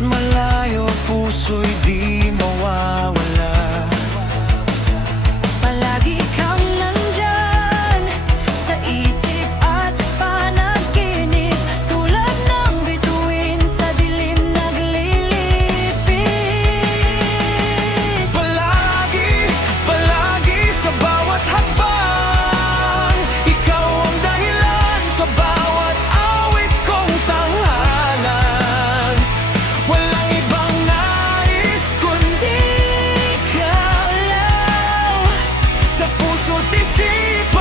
Man malayo, puso'y di mawawala. Palagi kang nandyan sa isip at panaginip, tulad ng bituin sa dilim naglilipit. Palagi, palagi sa bawat hakbang, ikaw ang dahilan sa bawat awit kong tanghalan. Walang ibang nais kundi Ikaw lang sa puso't isipan,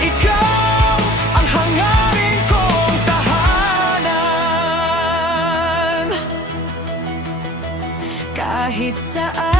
ikaw ang hangarin kong tahanan. kahit saan.